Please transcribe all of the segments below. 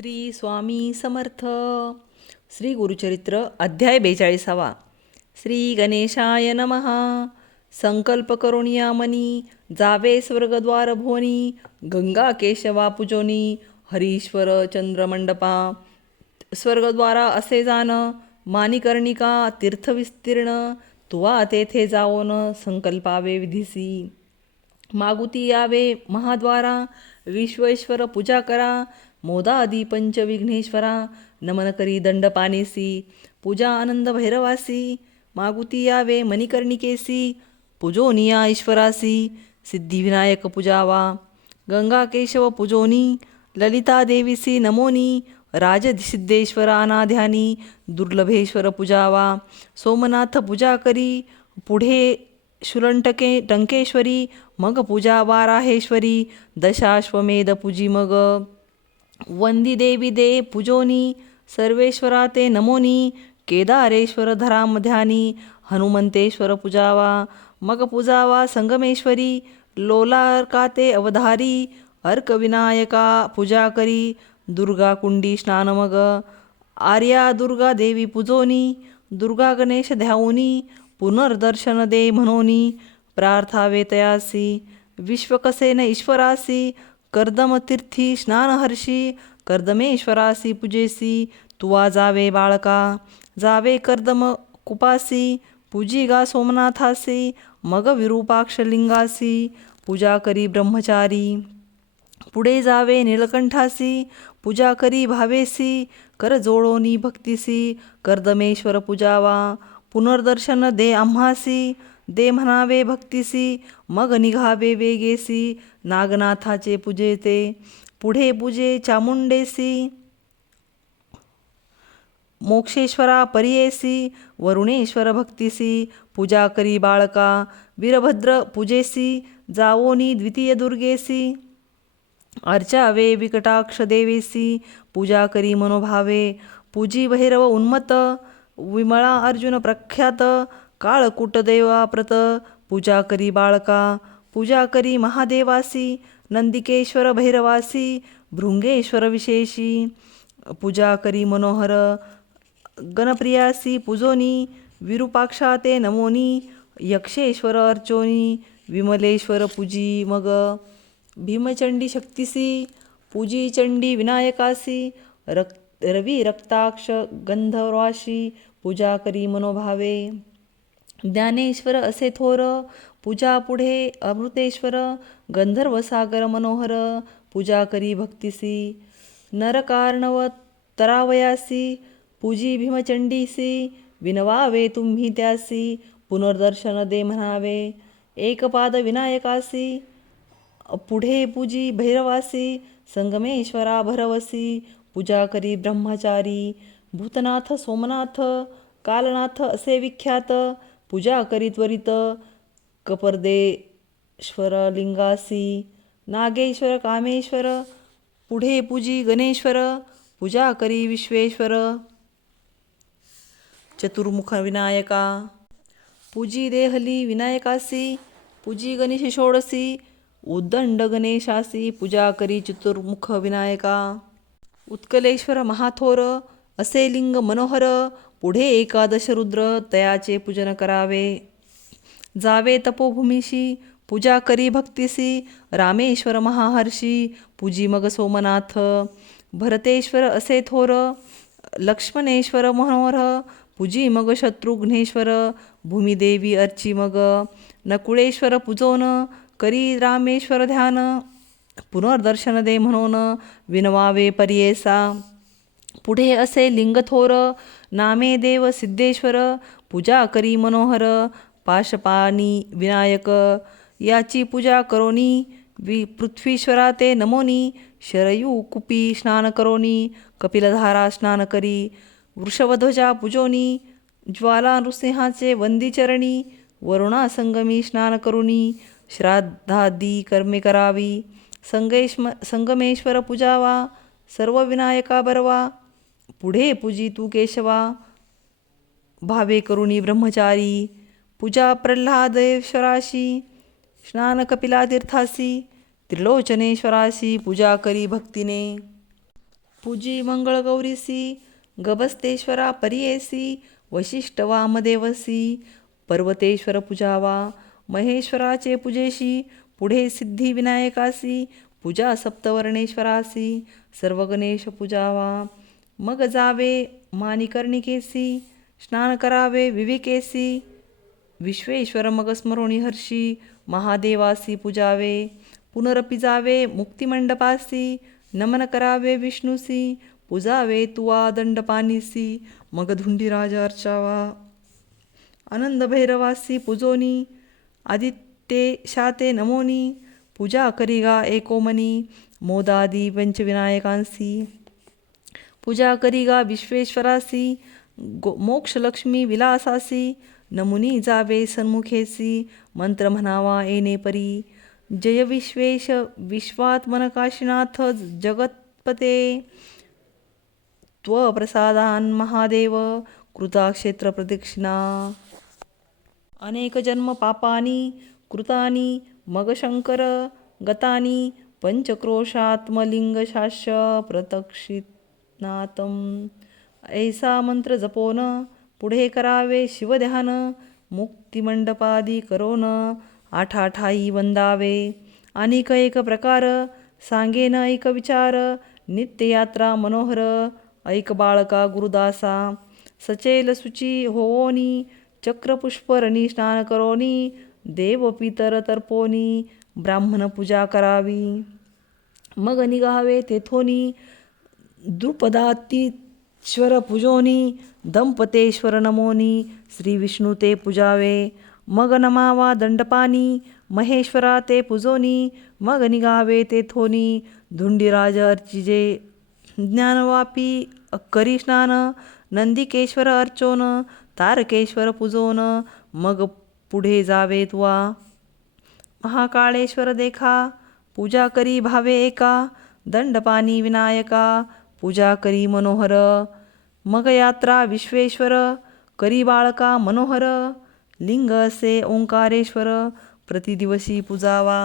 श्री स्वामी समर्थ. श्री गुरुचरित्र अध्याय बेचाळीसावा. श्री गणेशाय नमः. संकल्प करुणिया मनी जावे स्वर्गद्वार भुवनी गंगा केशवा पुजोनी हरीश्वर चंद्रमंडपा. स्वर्गद्वारा असे जाण मानिकर्णिका तीर्थविस्तीर्ण तुवा तेथे जाओन संकल्पावे विधिसी. मागुती यावे महाद्वारा विश्वेश्वर पूजा करा मोदादी पंचविघ्नेश्वरा नमन करी दंड पानेसी पूजा आनंद भैरवासी, मागुती यावे मणिकर्णिकेसी, पूजोनिया ईश्वरासी, सिद्धिविनायक पूजावा, गंगा केशव पूजोनी, ललिता देवीसी नमोनी, राजसिद्धेश्वर अनाध्यानी, दुर्लभेश्वर पूजावा, सोमनाथ पूजा करी पुढे शुलंटके टंकेश्वरी, मग पूजा वाराहेश्वरी दशाश्वमेध पूजी मग। वंदी देवी दे पूजोनी सर्वेश्वरा ते नमोनी केदारेश्वर धरामध्यानी हनुमंतेश्वर पूजावा मग पूजावा संगमेश्वरी लोलार्काते अवधारी अर्कविनायका पूजा करी दुर्गा कुंडी स्नान मग आर्या दुर्गा देवी पुजोनी दुर्गा गणेश ध्यावोनी पुनर्दर्शन दे म्हणोनी प्रार्थावेतयासी विश्वकसेन ईश्वरासी कर्दमतीर्थी स्नानहर्षी कर्दमेश्वरासी पूजेसी तुवा जावे बाळका जावे कर्दम कुपासी पूजी गा सोमनाथासी मग विरूपाक्षलिंगासी पूजा करी ब्रह्मचारी पुढे जावे नीलकंठासी पूजा करी भावेसी कर जोडोनी भक्तीसी कर्दमेश्वर पूजावा पुनर्दर्शन दे आम्हासी दे म्हणावे भक्तीसी मग निघावे वेगेसी नागनाथाचे पूजेते पुढे पूजे चामुंडेसी. मोक्षेश्वरा परियेसी वरुणेश्वर भक्तीसी पूजा करी बाळका वीरभद्र पूजेसी जावोनी द्वितीय दुर्गेसी. अर्चावे विकटाक्ष देवेसी पूजा करी मनोभावे पूजी भैरव उन्मत विमळा अर्जुन प्रख्यात काळकूट देवाप्रत पूजा करी बाळका पूजा करी महादेवासी नंदिकेश्वर भैरवासी भृंगेश्वर विशेषी पूजा करी मनोहर गणप्रियासी पूजोनी विरूपाक्षा ते नमोनी यक्षेश्वर अर्चोनी विमलेश्वर पूजी मग भीमचंडी शक्तीसी पूजी चंडी विनायकासी रक रवी रक्ताक्ष गंधर्वाशी पूजा करी मनोभावे. ज्ञानेश्वर असे थोर पूजा पुढे अमृतेश्वर गंधर्व सागर मनोहर पूजा करी भक्तिसी नरकार्णव तरावयासी पूजी भीमचंडीसी विनवावे तुम्ही त्यासी पुनर्दर्शन दे म्हणावे एकपाद विनायकासी पुढे पूजी भैरवासी संगमेश्वरा भरवसी पूजा करी ब्रह्मचारी भूतनाथ सोमनाथ कालनाथ असे विख्यात पूजा करी त्वरित कपर्देश्वर लिंगासी नागेश्वर कामेश्वर पुढे पूजी गणेश्वर पूजा करी विश्वेश्वर। चतुर्मुख विनायका पूजी देहली विनायकासी पूजी गणेश षोडसी उद्दंड गणेशासी पूजा करी चतुर्मुख विनायका। उत्कलेश्वर महाथोर असे लिंग मनोहर पुढे एकादश रुद्र तयाचे पूजन करावे. जावे तपोभूमीशी पूजा करी भक्तीसी रामेश्वर महाहर्षी पूजी मग सोमनाथ. भरतेश्वर असे थोर लक्ष्मणेश्वर मनोहर पूजी मग शत्रुघ्नेश्वर भूमिदेवी अर्ची मग. नकुळेश्वर पूजोन करी रामेश्वर ध्यान पुनर्दर्शन दे म्हणून विनवावे परियेसा. पुढे असे लिंगथोर नामे देव सिद्धेश्वर पूजा करी मनोहर पाशपानी विनायक। याची पूजा करोनी वि पृथ्वीश्वरा ते नमोनी शरयू कुपी स्नान करोनी कपिलधारा स्नान करी वृषभध्वजा पूजोनी ज्वाला नृसिंहाचे वंदीचरणी वरुणासंगमी स्नान करुणी श्राद्धादी कर्मे करावी संगेश्म संगमेश्वर पूजावा सर्व विनायका बरवा। पुढे पूजी तू केशवा. भावे करुणी ब्रह्मचारी पूजा प्रल्हादेश्वराशी स्नान कपिलातीर्थासी त्रिलोचनेश्वराशी पूजा करी भक्तीने. पूजी मंगळगौरीसी गबस्तेश्वरा परियेसी वशिष्ठ वामदेवसी पर्वतेश्वर पूजावा महेश्वराचे पूजेशी पुढे सिद्धिविनायकासी पूजा सप्तवर्णेश्वरासी सर्वगणेश पूजावा. मग जावे मानिकर्णिकेसी स्नान करावे विवेकेसी विश्वेश्वर मग स्मरोणी हर्षी महादेवासी पूजावे पुनरपि जावे मुक्तिमंडपासी नमन करावे विष्णुसी पूजावे तुवा दंडपानीसी मग धुंडीराज अर्चावा आनंद भैरवासी पूजोनी आदित्ये शाते नमोनी पूजा करिगा एकोमनी मोदादी पंचविनायकांसी. पूजा करीगा विश्वेश्वरासी गो मोक्षलक्ष्मी विलासासी नमुनी जावे सन्मुखेसी मंत्र म्हणावा येणे परी जय विश्वेश विश्वात्मनकाशीनाथ जगत्पते त्वप्रसादान महादेव कृताक्षेत्र प्रदक्षिणा अनेक जन्म पापानी कृतानी मगशंकर गतानी पंचक्रोशात्मलिंगशास्य नातम ऐसा मंत्र जपोन पुढे करावे शिवध्यान मुक्तिमंडपादी करोन आठाठाई वंदावे। अनेक एक प्रकार सांगेन ऐक विचार नित्ययात्रा मनोहर ऐक बाळका गुरुदासा। सचेल सुची होवोनी चक्रपुष्परणी स्नान करोनी देव पितर तर्पोनी ब्राह्मण पूजा करावी। मग निघावे तेथोनी द्रुपदातीश्वर पूजोनी दंपतेश्वर नमोनी। श्री ते पूजावे मग नमावा दंडपानी महेश्वरा ते पूजोनी मग निघावे तेथोनी धुंडीराज अर्चिजे ज्ञानवापी करी स्नान नंदिकेश्वर अर्चोन तारकेश्वर पूजोन मग पुढे जावे त्वा। महाकाळेश्वर देखा पूजा करी भावे एका दंडपानी विनायका। पूजा करी मनोहर मग यात्रा विश्वेश्वर करी बाळका मनोहर लिंग असे ओंकारेश्वर प्रतिदिवशी पूजावा।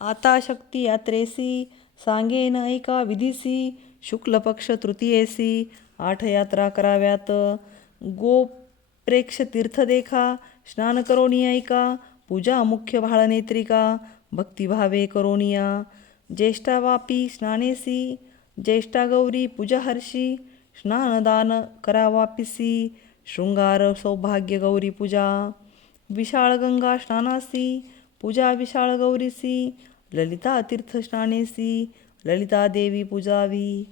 आता शक्ती यात्रेसी सांगेन ऐका विधीसी शुक्ल पक्ष तृतीयेसी आठ यात्रा कराव्यात। गो प्रेक्ष तीर्थ देखा स्नान करोणी ऐका पूजा मुख्य भाळनेत्रिका भक्तिभावे करोनिया। ज्येष्ठावापी स्नानेसी ज्येष्ठा गौरी पूजा हर्षी स्नानदान करावापिसी शृंगार सौभाग्य गौरी पूजा विशाळ गंगा स्नानासी पूजा विशाळ गौरीसी ललिता तीर्थ स्नानेसी ललिता देवी पूजावी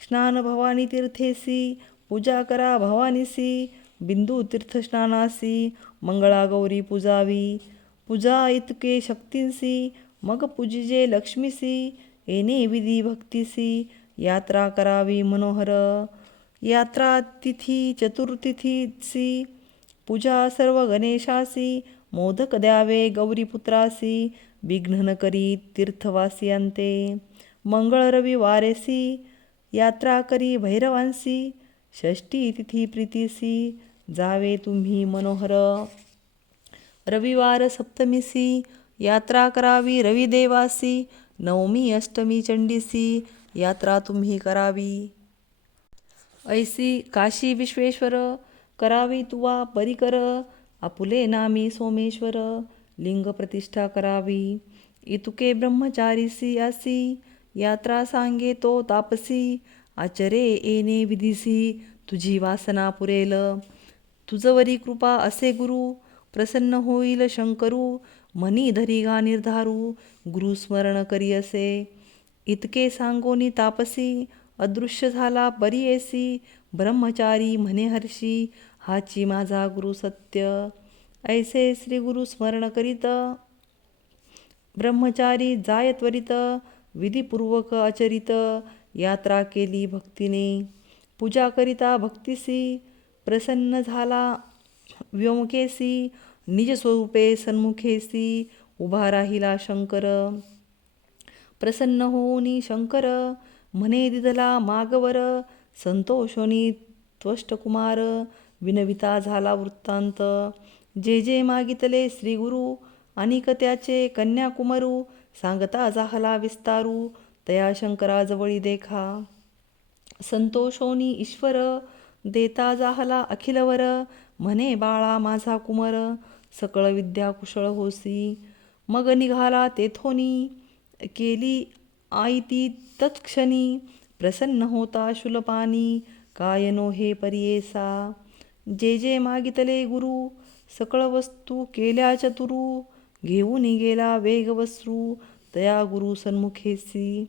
स्नान भवानी तीर्थेसी पूजा करा भवानीसी बिंदू तीर्थ स्नानासी मंगळा गौरी पूजावी पूजा इतके शक्तींसी मग पूजिजे लक्ष्मीसी येणे विधी भक्तीसी यात्रा करावी मनोहर। यात्रा तिथी चतुर्तिथीसी पूजा सर्व गणेशासी मोदक द्यावे गौरीपुत्रासी विघ्न न करी तीर्थवासी मंगळ रविवारेसी यात्रा करी भैरवांसी षष्टी तिथी प्रीतीसी जावे तुम्ही मनोहर। रविवार सप्तमीसी यात्रा करावी रविदेवासी नवमी अष्टमी चंडीसी यात्रा तुम्ही करावी. ऐसी काशी विश्वेश्वर करावी तुवा परिकर आपुले नामी सोमेश्वर लिंग प्रतिष्ठा करावी. इतुके ब्रह्मचारीसी आसी यात्रा सांगे तो तापसी आचरे येणे विधीसी तुझी वासना पुरेल. तुझवरी कृपा असे गुरु प्रसन्न होईल शंकरू मनी धरिगा निर्धारू गुरुस्मरण करी असे. इतके सांगोनी तापसी अदृश्य झाला बरीएसी ब्रह्मचारी म्हणे हर्षी हाची माझा गुरु सत्य. ऐसे श्री गुरु स्मरण करीत. ब्रह्मचारी जाय त्वरित विधिपूर्वक आचरित यात्रा केली भक्तीने. पूजा करिता भक्तीसी प्रसन्न झाला व्योमकेसी निज स्वरूपे सन्मुखेसी उभा राहिला शंकर। प्रसन्न होऊनी शंकर। म्हणे दिदला मागवर। संतोषोनी त्वष्टकुमार। विनविता झाला वृत्तांत। जे जे मागितले श्रीगुरु। अनिक त्याचे कन्याकुमरू। सांगता झाला विस्तारू। तया शंकराजवळी देखा। संतोषोनी ईश्वर। देता जाहला अखिलवर। म्हणे बाळा माझा कुमर। सकळ विद्या कुशळ होसी. मग निघाला तेथोनी केली आयती तत्क्षणी प्रसन्न होता शुलपानी कायनो हे परियेसा. जे जे मागितले गुरु सकळ वस्तू केल्या चतुरू घेऊन गेला वेगवस्रू तया गुरु सन्मुखेसी.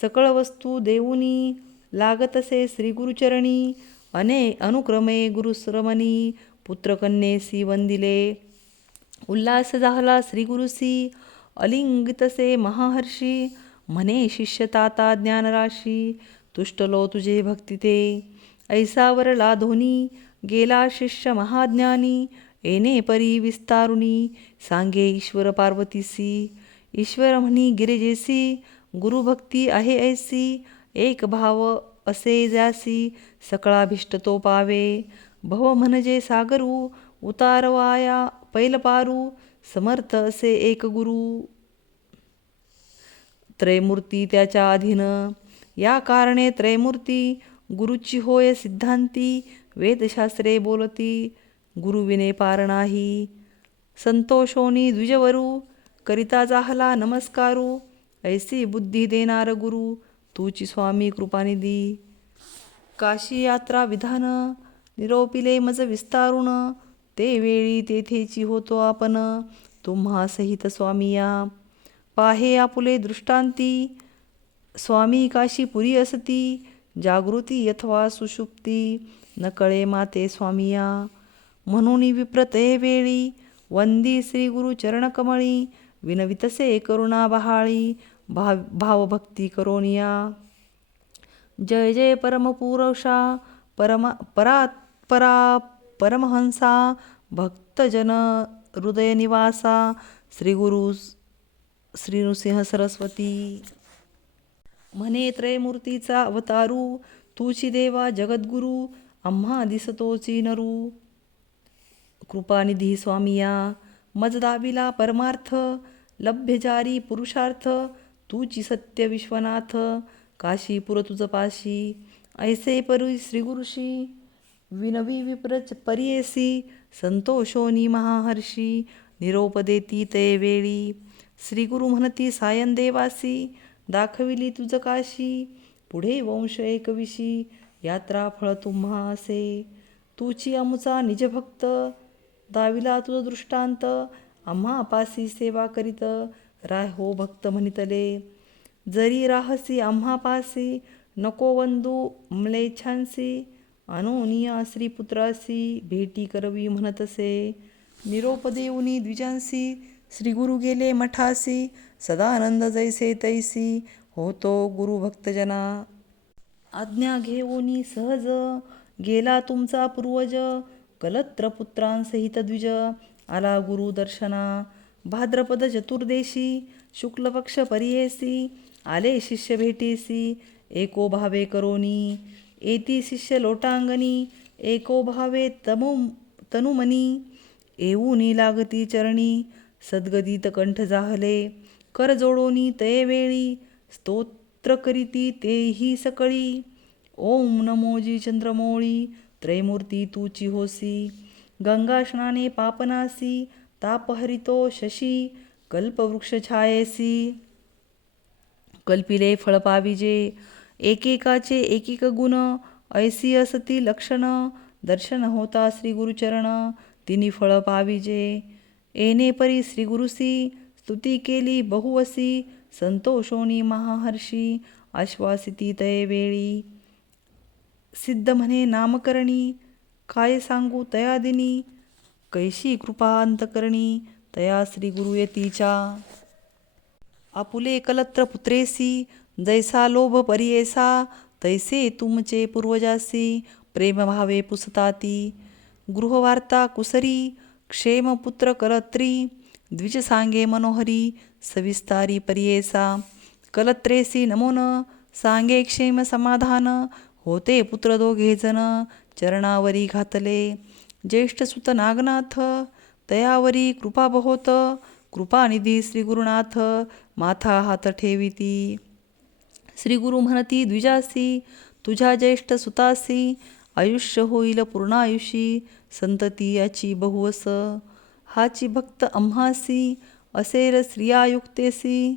सकळ वस्तू देऊनी लागतसे श्री गुरुचरणी अने अनुक्रमे गुरुश्रमणी पुत्रकन्येसी वंदिले उल्हास झाला श्रीगुरुसी अलिंगितसे महाहर्षी म्हणे शिष्यताता ज्ञानराशी तुष्टलो तुझे भक्ती ते ऐसा वरला धोनी गेला शिष्य महाज्ञानी येणे परी विस्तारुणी सांगे ईश्वर पार्वतीसी ईश्वर म्हणी गिरिजेसी गुरुभक्ती आहे ऐसी एक भाव असे ज्यासी सकळाभीष्ट तो पावे। भव म्हणजे सागरू उतारवाया पैलपारू समर्थ असे एक गुरु त्रयमूर्ती त्याच्या अधीन या कारणे त्रयमूर्ती गुरुची होय सिद्धांती वेदशास्त्रे बोलती गुरुविने पार नाही संतोषोनी द्विजवरू करिता जाहला नमस्कारू ऐसी बुद्धी देणार गुरु तूची स्वामी कृपानिधी काशी यात्रा विधान निरोपिले मज विस्तारुण ते वेळी तेथेची होतो आपण तुम्हा सहित स्वामिया. पाहे आपुले दृष्टांती स्वामी काशी पुरी असती जागृती अथवा सुषुप्ती नकळे माते स्वामिया. म्हणून विप्रते वेळी वंदी श्री गुरु चरणकमळी विनवितसे करुणा बहाळी भाव भावभक्ती करोनिया. जय जय परमपुरुषा परम परात परा परमहंसा भक्तजन हृदयनिवासा श्रीगुरु श्रीनृसिंह सरस्वती म्हणे त्रयमूर्तीचा अवतारू तुची देवा जगद्गुरु आम्हा दिसतोची नरू कृपानिधी स्वामिया मज दाविला परमार्थ लभ्य जारी पुरुषार्थ तूची सत्य विश्वनाथ काशीपुर तुझ पाशी ऐसे परी श्रीगुरुशी विनवी विप्रच परियेसी संतोषोनी महाहर्षी निरोप देती ते वेळी. श्रीगुरु म्हणती सायन देवासी दाखविली तुझ काशी पुढे वंश एकविशी यात्रा फळ तुम्हा असे. तुची अमुचा निजभक्त दाविला तुझ दृष्टांत आम्हा पासी सेवा करीत राय हो भक्त म्हणितले. जरी राहसी आम्हा पासी नको वंदू म्लेच्छांसी अनोनिया श्रीपुत्रासी भेटी करवी म्हणतसे. निरोप देऊनी द्विजांसी श्री गुरु गेले मठासी सदानंद जैसे तैसी होतो गुरु भक्तजना. आज्ञा घेऊनी सहज गेला तुमचा पूर्वज कलत्रपुत्रांसहित द्विज आला गुरु दर्शना. भाद्रपद चतुर्देशी शुक्लपक्ष परियेसी आले शिष्य भेटेसी एको भावे करोनी. एती शिष्य लोटांगणी एको भावे तमो तनुमनी येऊनी लागती चरणी सद्गदित कंठ जाहले कर जोडोनी तये वेळी स्तोत्र करीती तेही सकळी. ओम नमोजी चंद्रमोळी त्रैमूर्ती तूची होसी गंगास्नाने पापनासी तापहरितो शशी कल्पवृक्ष छायेसी. कल्पिले फळपाविजे एकेकाचे एकेक गुण ऐसी असती लक्षण दर्शन होता श्री गुरुचरण तिनी फळ पाविजे. येणे परी श्री गुरुसी स्तुती केली बहुवसी संतोषोनी महाहर्षी आश्वासिती तये वेळी. सिद्ध म्हणे नामकरणी काय सांगू तया दिनी कैशी कृपा अंतकरणी तया श्री गुरु आपुले कलत्र पुत्रेसी जैसा लोभ परियेसा तैसे तुमचे पूर्वजासी प्रेमभावे पुसताती। गृहवार्ता कुसरी क्षेमपुत्र कलत्री द्विज सांगे मनोहरी सविस्तारी परियेसा। कलत्रेसी नमोन सांगे क्षेम समाधान होते पुत्र दोघेजन चरणावरी घातले। ज्येष्ठ सुत नागनाथ तयावरी कृपा बहोत कृपानिधी श्री गुरुनाथ माथा हात ठेविती। श्रीगुरु म्हणती द्विजासी तुझ्या ज्येष्ठ सुतासी आयुष्य होईल पूर्णायुषी संतती याची बहुवस हाची भक्त अम्हासी असेल स्त्रियायुक्तेसी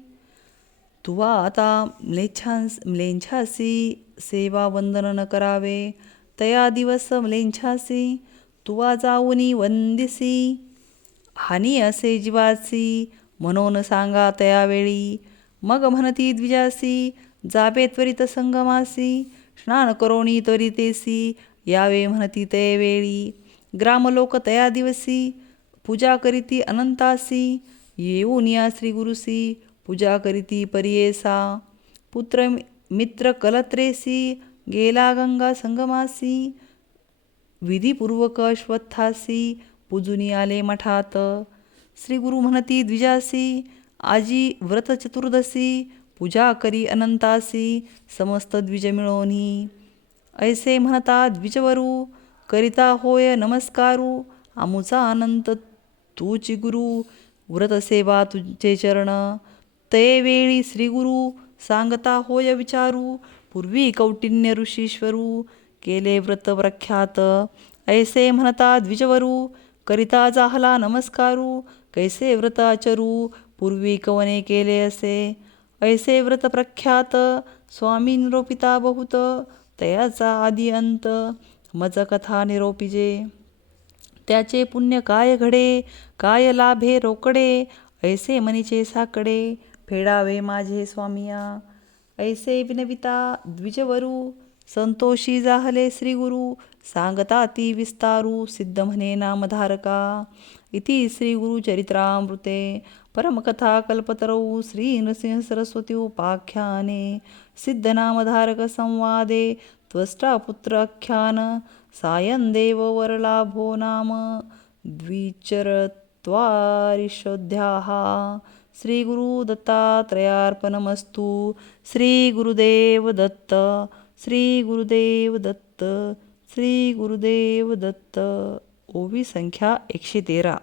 तुवा आता म्लेच्छांस म्लेंछासी सेवा वंदन न करावे तया दिवस म्लेंछासी तुवा जाऊनी वंदिसी हानी असे जीवासी म्हणून सांगा तयावेळी. मग म्हणती द्विजासी जाबे त्वरित संगमासी स्नान करोणी त्वरितेसी यावे म्हणती तयवेळी. ग्रामलोक तया दिवसी पूजा करीती अनंतासी येऊन या श्री गुरुसी पूजा करीती परियेसा. पुत्र मित्र कलत्रेसी गेला गंगा संगमासी विधीपूर्वक अश्वत्थासी पूजुनी आले मठात. श्री गुरु म्हणती द्विजासी आजी व्रत चतुर्दशी पूजा करी अनंतासी समस्त द्विज मिळोनी ऐसे म्हणता द्विजवरू करिता होय नमस्कारू आमुचा अनंत तूची गुरु व्रतसेवा तुझे चरण. ते वेळी श्रीगुरु सांगता होय विचारू पूर्वी कौटिन्य ऋषीश्वरू केले व्रत प्रख्यात. ऐसे म्हणता द्विजवरू करिता जाहला नमस्कारू कैसे व्रत आचरू पूर्वी कवने केले असे? ऐसे व्रत प्रख्यात स्वामी निरोपिता बहुत तयाचा आदी अंत मज कथा निरोपिजे त्याचे पुण्य काय घडे काय लाभे रोकडे ऐसे मनीचे साकडे फेडावे माझे स्वामिया. ऐसे विनविता द्विजवरू संतोषी जाहले श्रीगुरु सांगता ती विस्तारू सिद्ध म्हणे नामधारका. ಇತಿ ಶ್ರೀ ಗುರು ಚರಿತ್ರಾಮೃತೆ ಪರಮಕಥಾಕಲ್ಪತರೌ ಶ್ರೀ ನೃಸಿಂಹ ಸರಸ್ವತಿ ಉಪಾಖ್ಯಾನೆ ಸಿದ್ಧನಾಮಧಾರಕ ಸಂವಾದೆ ತ್ವಷ್ಟಾಪುತ್ರಾಖ್ಯಾನ ಸಾಯಂದೇವ ವರಲಾಭೋ ನಾಮ ದ್ವಿಚರತ್ವಾರಿಶೋಧ್ಯಾ ಶ್ರೀ ಗುರು ದತ್ತಾತ್ರೇಯಾರ್ಪಣಮಸ್ತು ಶ್ರೀ ಗುರುದೇವ ದತ್ತ ಶ್ರೀ ಗುರುದೇವ ದತ್ತ ಶ್ರೀ ಗುರುದೇವ ದತ್ತ ओवी संख्या एकशे तेरा.